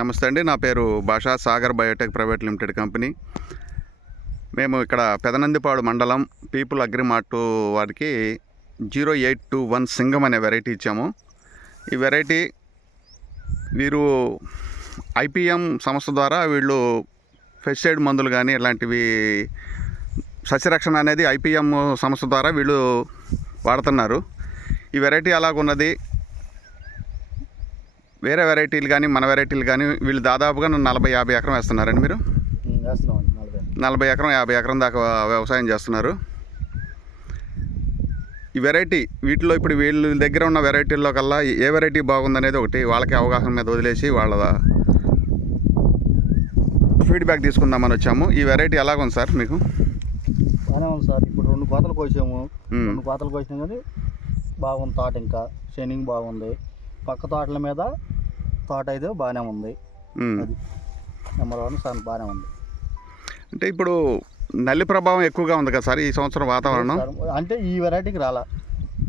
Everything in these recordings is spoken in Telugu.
నమస్తే అండి. నా పేరు భాషా Sagar Biotech private limited company. మేము ఇక్కడ పెదనందిపాడు మండలం పీపుల్ అగ్రిమార్ట్ వారికి 0821 సింగం అనే వెరైటీ ఇచ్చాము. ఈ వెరైటీ వీరు ఐపీఎం సంస్థ ద్వారా వీళ్ళు పెస్టిసైడ్ మందులు కానీ ఇలాంటివి సస్యరక్షణ అనేది ఐపీఎం సంస్థ ద్వారా వీళ్ళు వాడుతున్నారు. ఈ వెరైటీ అలాగున్నది. వేరే వెరైటీలు కానీ మన వెరైటీలు కానీ వీళ్ళు దాదాపుగా 40-50 ఎకరం వేస్తున్నారండి. మీరు 40 ఎకరం 50 ఎకరం దాకా వ్యవసాయం చేస్తున్నారు. ఈ వెరైటీ వీటిలో ఇప్పుడు వీళ్ళ దగ్గర ఉన్న వెరైటీల్లో కల్లా ఏ వెరైటీ బాగుందనేది ఒకటి వాళ్ళకి అవగాహన మీద వదిలేసి వాళ్ళ ఫీడ్బ్యాక్ తీసుకుందామని వచ్చాము. ఈ వెరైటీ ఎలాగుంది సార్ మీకు? బాగానే ఉంది సార్. ఇప్పుడు 2 కోతలు కోసాము. 2 కోతలు కోసినా కానీ బాగుంది. తోట ఇంకా షైనింగ్ బాగుంది. పక్క తోటల మీద తోట అయితే బాగానే ఉంది. అది నెంబర్ 1 సార్, బాగానే ఉంది. అంటే ఇప్పుడు నల్లి ప్రభావం ఎక్కువగా ఉంది కదా సార్ ఈ సంవత్సరం వాతావరణం? అంటే ఈ వెరైటీకి రాలా,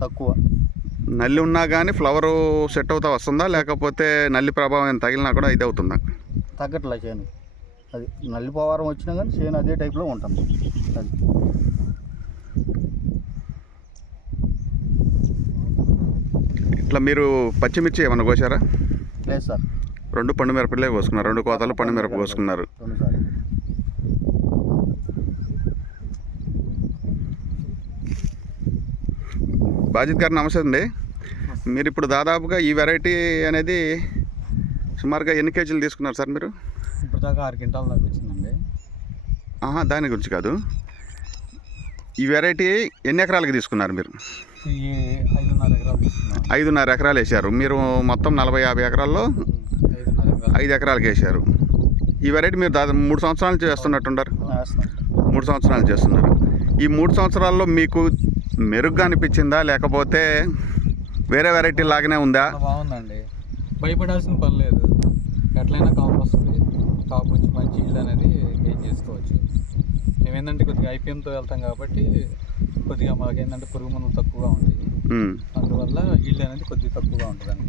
తక్కువ. నల్లి ఉన్నా కానీ ఫ్లవరు సెట్ అవుతా వస్తుందా, లేకపోతే నల్లి ప్రభావం తగిలినా కూడా ఇది అవుతుందా? తగ్గట్లే చేను. అది నల్లి పవారం వచ్చినా కానీ చేను అదే టైప్లో ఉంటుంది. అది ఇట్లా మీరు పచ్చిమిర్చి ఏమన్నా కోసారా? లేదు సార్. 2 పండు మిరపలే కోసుకున్నారు. 2 కోతలు పండు మిరప కోసుకున్నారు. 2 సార్లు. బాజిత్ గారు నమస్తే అండి. మీరు ఇప్పుడు దాదాపుగా ఈ వెరైటీ అనేది సుమారుగా ఎన్ని కేజీలు తీసుకున్నారు సార్ మీరు? ఇప్పుడు దాకా 6 క్వింటాల దాకా వచ్చిందండి. దాని గురించి కాదు, ఈ వెరైటీ ఎన్ని ఎకరాలకి తీసుకున్నారు మీరు? 5.5 ఎకరాలు తీసుకున్నాం. 5.5 ఎకరాలు వేసారు మీరు. మొత్తం 40-50 ఎకరాల్లో 5 ఎకరాలకి వేసారు. ఈ వెరైటీ మీరు 3 సంవత్సరాల నుంచి చేస్తున్నట్టున్నారు. 3 సంవత్సరాలు చేస్తున్నారు. ఈ 3 సంవత్సరాల్లో మీకు మెరుగ్గా అనిపించిందా, లేకపోతే వేరే వెరైటీ లాగానే ఉందా? బాగుందండి. భయపడాల్సిన పని లేదు. ఎట్లయినా కాపు వస్తుంది. కాపు వచ్చి మంచి ఈల్డ్ అనేది గెయిన్ చేసుకోవచ్చు. మేమేంటంటే కొద్దిగా ఐపీఎంతో వెళ్తాం కాబట్టి కొద్దిగా మాకేంటంటే పురుగు మందులు తక్కువగా ఉంటాయి. అందువల్ల ఈల్డ్ అనేది కొద్దిగా తక్కువగా ఉంటుందండి.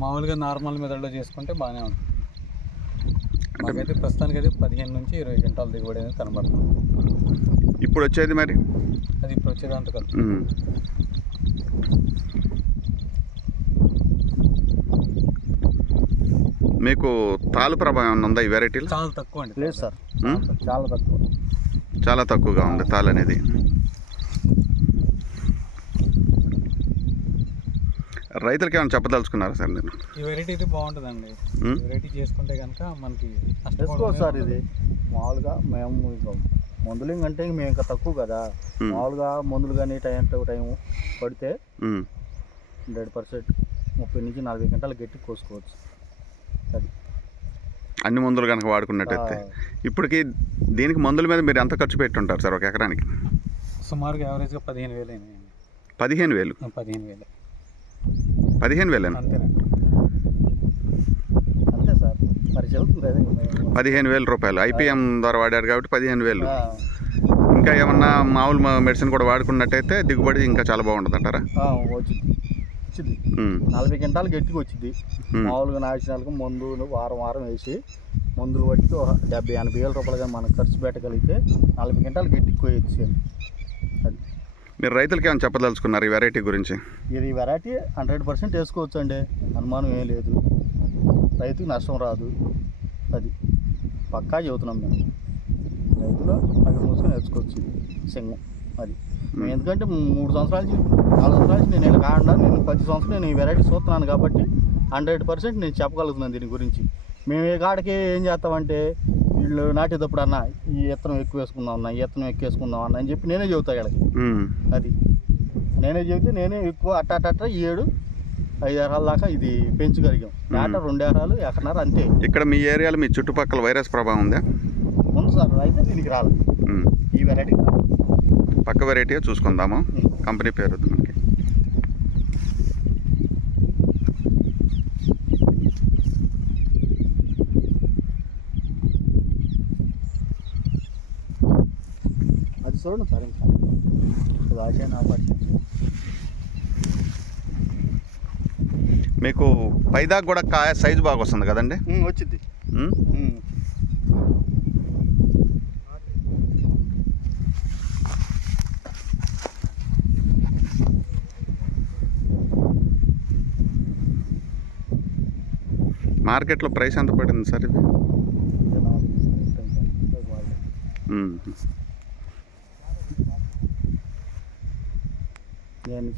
మామూలుగా నార్మల్ మెథడ్లో చేసుకుంటే బాగానే ఉంటుంది. మాకైతే ప్రస్తుతానికైతే 15 నుంచి 20 క్వింటాల దిగుబడి అనేది కనబడుతుంది. ఇప్పుడు వచ్చేది మరి? అది ఇప్పుడు వచ్చేదంత కాదు. మీకు తాలు ప్రభావం ఏమన్నా ఉందా ఈ వెరైటీలో? చాలా తక్కువ అండి. లేదు సార్, చాలా తక్కువ. చాలా తక్కువగా ఉంది తాలు అనేది. రైతులకి ఏమైనా చెప్పదలుచుకున్నారా సార్ నేను? ఈ వెరైటీ అయితే బాగుంటుందండి. ఈ వెరైటీ చేసుకుంటే కనుక మనకి నష్టపోదు సార్. ఇది మామూలుగా మేము మందులు అంటే మేము ఇంకా తక్కువ కదా. మామూలుగా మందులు కానీ టైం పడితే 100% 30 నుంచి 40 గంటలు గట్టి కోసుకోవచ్చు. అది అన్ని మందులు కనుక వాడుకున్నట్టయితే. ఇప్పటికి దీనికి మందుల మీద మీరు ఎంత ఖర్చు పెట్టుంటారు సార్ ఒక ఎకరానికి? సుమారుగా యావరేజ్గా 15,000 అయినాయి. 15,000? 15,000. 15,000 అంతేనండి. అంతే సార్. మరి చెబుతుంది 15,000 రూపాయలు ఐపీఎం ద్వారా వాడారు కాబట్టి 15,000. ఇంకా ఏమన్నా మామూలు మెడిసిన్ కూడా వాడుకున్నట్టయితే దిగుబడి ఇంకా చాలా బాగుంటుంది అంటారా? వచ్చింది. 40 క్వింటాలు గట్టిగా వచ్చింది. మామూలుగా నాచినాలకు మందులు వారం వేసి మందులు పట్టి 70-80 వేల రూపాయలుగా మనం ఖర్చు పెట్టగలిగితే 40 క్వింటాలు గట్టికి కోయచ్చు. అది మీరు రైతులకి ఏమైనా చెప్పదలుచుకున్నారు ఈ వెరైటీ గురించి? ఇది వెరైటీ 100% వేసుకోవచ్చు అండి. అనుమానం ఏం లేదు. రైతుకి నష్టం రాదు. అది పక్కా చెబుతున్నాం మేము. రైతులు అవి మూసుకొని వేసుకోవచ్చు ఇది సింగం. అది మేము ఎందుకంటే 3 సంవత్సరాల నుంచి 4 సంవత్సరాల నుంచి నేను ఇలా కాకుండా నేను 10 సంవత్సరాలు నేను ఈ వెరైటీ చూస్తున్నాను కాబట్టి 100% నేను చెప్పగలుగుతున్నాను దీని గురించి. మేము ఈ కాడికి ఏం చేస్తామంటే వీళ్ళు నాటేటప్పుడు అన్న ఈ విత్తనం ఎక్కువ వేసుకుందాం అన్న, ఈ విత్తనం ఎక్కువ వేసుకుందాం అన్న అని చెప్పి నేనే చెబుతా వీళ్ళకి. అది నేనే చెబితే నేనే ఎక్కువ అట్ట 7-5 ఎకరాల దాకా ఇది పెంచగలిగాం. నాట 2 ఎకరాలు ఎకరన్నర అంతే. ఇక్కడ మీ ఏరియాలో మీ చుట్టుపక్కల వైరస్ ప్రభావం ఉందా? ఉంది సార్. అయితే దీనికి రాదు, ఈ వెరైటీకి రాదు. పక్క వెరైటీ చూసుకుందాము. కంపెనీ పేరు మనకి. అది చూడండి సార్. ఇంకా ఆశ నా పరిస్థితి మీకు పైదాకా కూడా కాయ సైజు బాగా వస్తుంది కదండి. వచ్చింది. ఉమ్? మార్కెట్లో ప్రైస్ ఎంత పడింది సార్ ఇది? ఉమ్. నేను